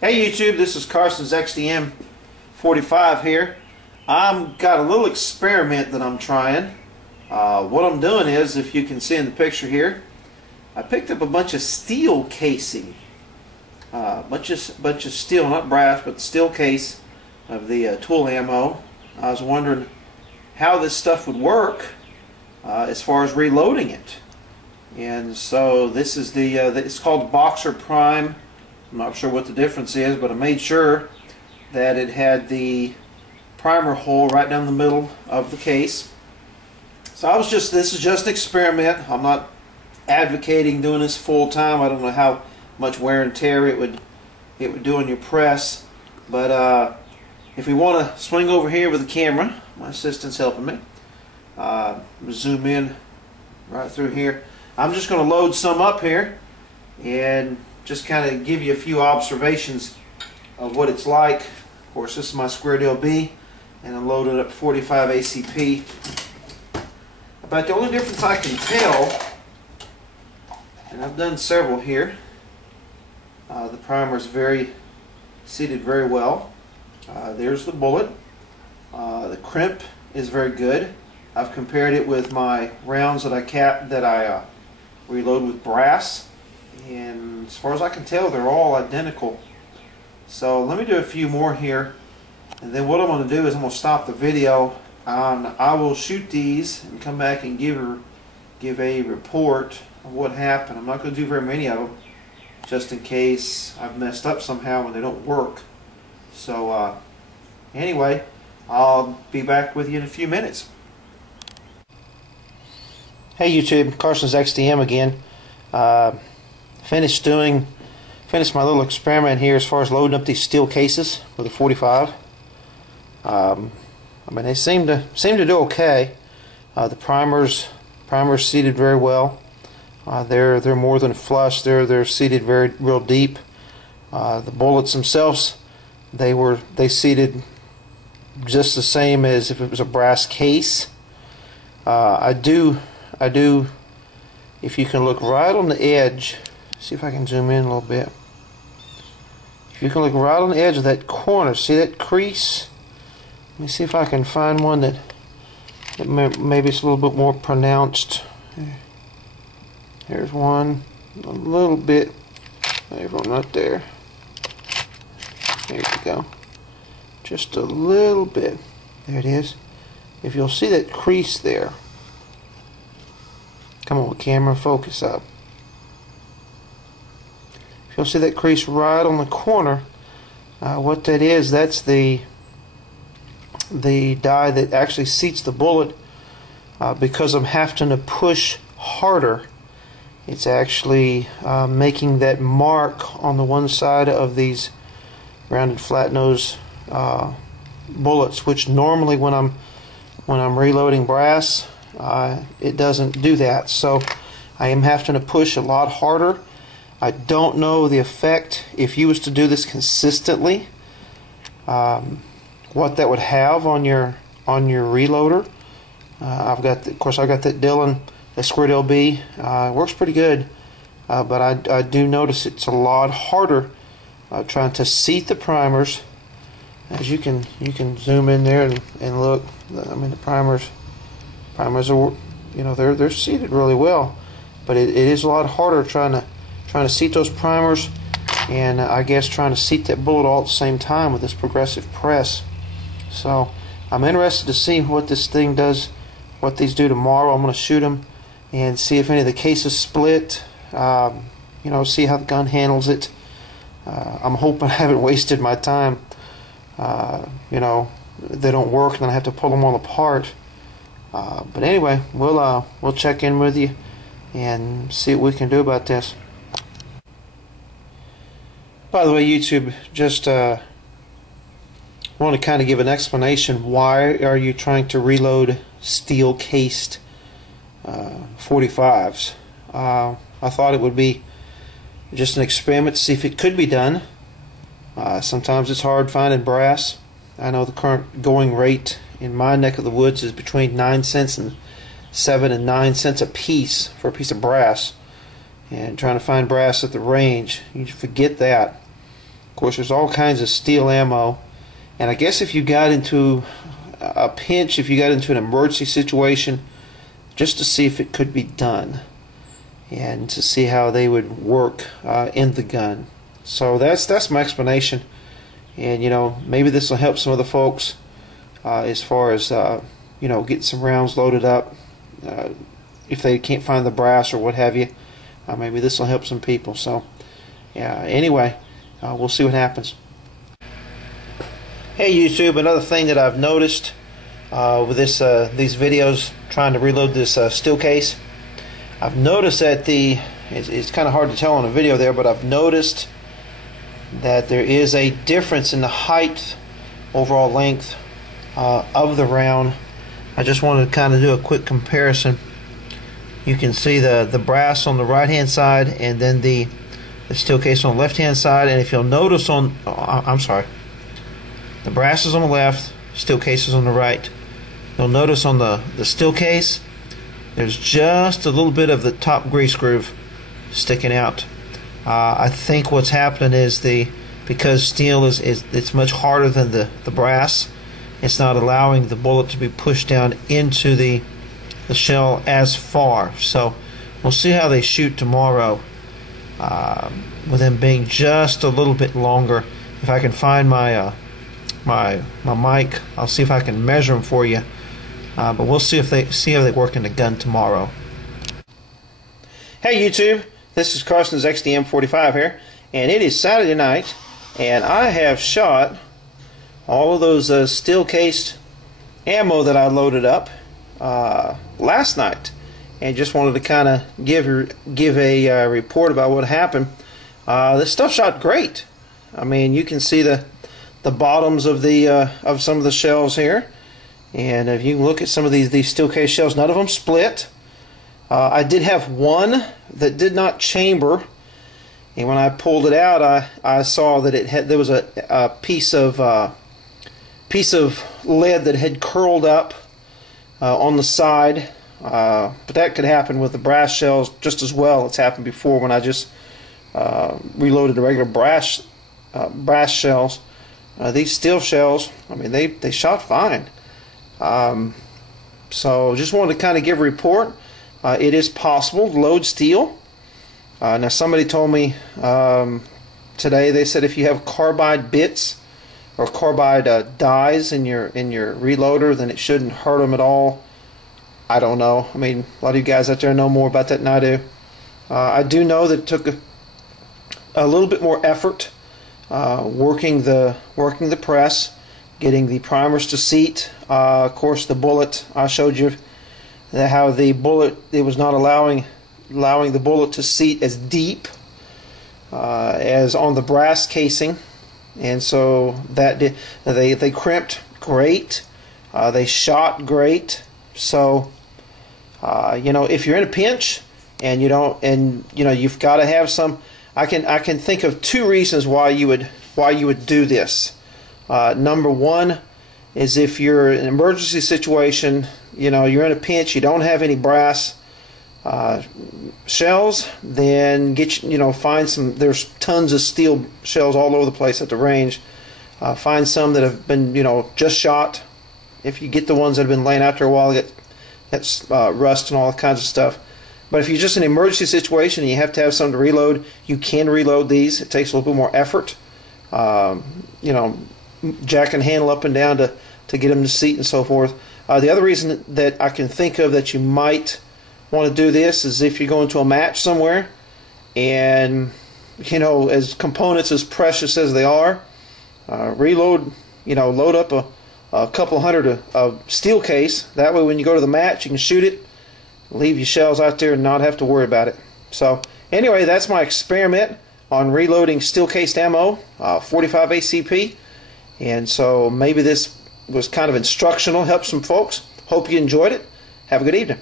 Hey YouTube, this is Carson's XDM 45 here. I've got a little experiment that I'm trying. What I'm doing is, if you can see in the picture here, I picked up a bunch of steel casing. Bunch of steel, not brass, but steel case of the tool ammo. I was wondering how this stuff would work as far as reloading it. And so this is it's called Boxer Prime. I'm not sure what the difference is, but I made sure that it had the primer hole right down the middle of the case. So this is just an experiment. I'm not advocating doing this full time. I don't know how much wear and tear it would do on your press. But if we want to swing over here with the camera, my assistant's helping me. Zoom in right through here. I'm just going to load some up here and just kind of give you a few observations of what it's like. Of course, this is my Square Deal B, and I'm loaded up 45 ACP. About the only difference I can tell, and I've done several here, the primer is seated very well. There's the bullet. The crimp is very good. I've compared it with my rounds that I reload with brass, and as far as I can tell, they're all identical. So let me do a few more here, and then what I'm going to do is I'm going to stop the video. I will shoot these and come back and give a report of what happened. I'm not going to do very many of them, just in case I've messed up somehow and they don't work. So anyway, I'll be back with you in a few minutes. Hey YouTube, Carson's XDM again. Finished my little experiment here as far as loading up these steel cases with a 45. I mean, they seem to do okay. The primer's seated very well. They're more than flush. They're seated real deep. The bullets themselves, they seated just the same as if it was a brass case. I do, if you can look right on the edge, see if I can zoom in a little bit. If you can look right on the edge of that corner, see that crease? Let me see if I can find one that maybe it's a little bit more pronounced. Here's one, a little bit. There's one right there. There you go. Just a little bit. There it is. If you'll see that crease there. Come on, camera, focus up. If you'll see that crease right on the corner, what that is, that's the die that actually seats the bullet. Because I'm having to push harder, it's actually making that mark on the one side of these rounded flat nose bullets, which normally when I'm reloading brass, it doesn't do that. So I am having to push a lot harder. I don't know the effect, if you was to do this consistently, what that would have on your reloader. Of course I've got that Dillon, the Square Deal B. It works pretty good, but I do notice it's a lot harder trying to seat the primers. As you can zoom in there and look. I mean, the primers are, they're seated really well, but it is a lot harder trying to seat those primers, and I guess trying to seat that bullet all at the same time with this progressive press. So I'm interested to see what this thing does, what these do tomorrow. I'm going to shoot them and see if any of the cases split. See how the gun handles it. I'm hoping I haven't wasted my time. They don't work and then I have to pull them all apart. But anyway, we'll check in with you and see what we can do about this. By the way, YouTube, just want to kind of give an explanation. Why are you trying to reload steel cased 45s? I thought it would be just an experiment to see if it could be done. Sometimes it's hard finding brass. I know the current going rate in my neck of the woods is between 9 cents and 7 and 9 cents a piece for a piece of brass. And trying to find brass at the range, you forget that. Of course, there's all kinds of steel ammo, and I guess if you got into a pinch, if you got into an emergency situation, just to see if it could be done and to see how they would work in the gun. So that's my explanation, and maybe this will help some of the folks as far as getting some rounds loaded up if they can't find the brass or what have you. Maybe this will help some people. So yeah, anyway, we'll see what happens. Hey YouTube, another thing that I've noticed with these videos trying to reload this steel case, I've noticed that it's kind of hard to tell on a video there, but I've noticed that there is a difference in the height, overall length of the round. I just wanted to kind of do a quick comparison. You can see the brass on the right hand side and then the steel case on the left hand side, and if you'll notice the brass is on the left, steel case is on the right. You'll notice on the steel case there's just a little bit of the top grease groove sticking out. I think what's happening is because steel it's much harder than the brass, it's not allowing the bullet to be pushed down into the shell as far. So we'll see how they shoot tomorrow with them being just a little bit longer. If I can find my mic, I'll see if I can measure them for you. But we'll see how they work in the gun tomorrow. Hey YouTube, this is Carson's XDM45 here, and it is Saturday night, and I have shot all of those steel cased ammo that I loaded up last night, and just wanted to kind of give a report about what happened. This stuff shot great. I mean, you can see the bottoms of of some of the shells here, and if you look at some of these steel case shells, none of them split. I did have one that did not chamber, and when I pulled it out, I saw that there was a piece of lead that had curled up on the side. But that could happen with the brass shells just as well. It's happened before when I just reloaded the regular brass shells. These steel shells, I mean, they shot fine. So just wanted to kind of give a report. It is possible to load steel. Now somebody told me today, they said if you have carbide bits or carbide dies in your reloader, then it shouldn't hurt them at all. I don't know. I mean, a lot of you guys out there know more about that than I do. I do know that it took a little bit more effort working the press, getting the primers to seat. Of course, the bullet, I showed you how the bullet, it was not allowing the bullet to seat as deep as on the brass casing, and so that they crimped great. They shot great. So if you're in a pinch and you've got to have some, I can think of two reasons why you would do this. Number one is if you're in an emergency situation, you're in a pinch, you don't have any brass shells, then find some. There's tons of steel shells all over the place at the range. Find some that have been just shot. If you get the ones that have been laying out there a while, that's rust and all kinds of stuff. But if you're just in an emergency situation and you have to have something to reload, you can reload these. It takes a little bit more effort. Jacking the handle up and down to get them to seat and so forth. The other reason that I can think of that you might want to do this is if you're going to a match somewhere, and as components as precious as they are, reload, load up a couple hundred of steel case. That way when you go to the match, you can shoot it, leave your shells out there and not have to worry about it. So anyway, that's my experiment on reloading steel cased ammo, 45 ACP. And so maybe this was kind of instructional, helped some folks. Hope you enjoyed it. Have a good evening.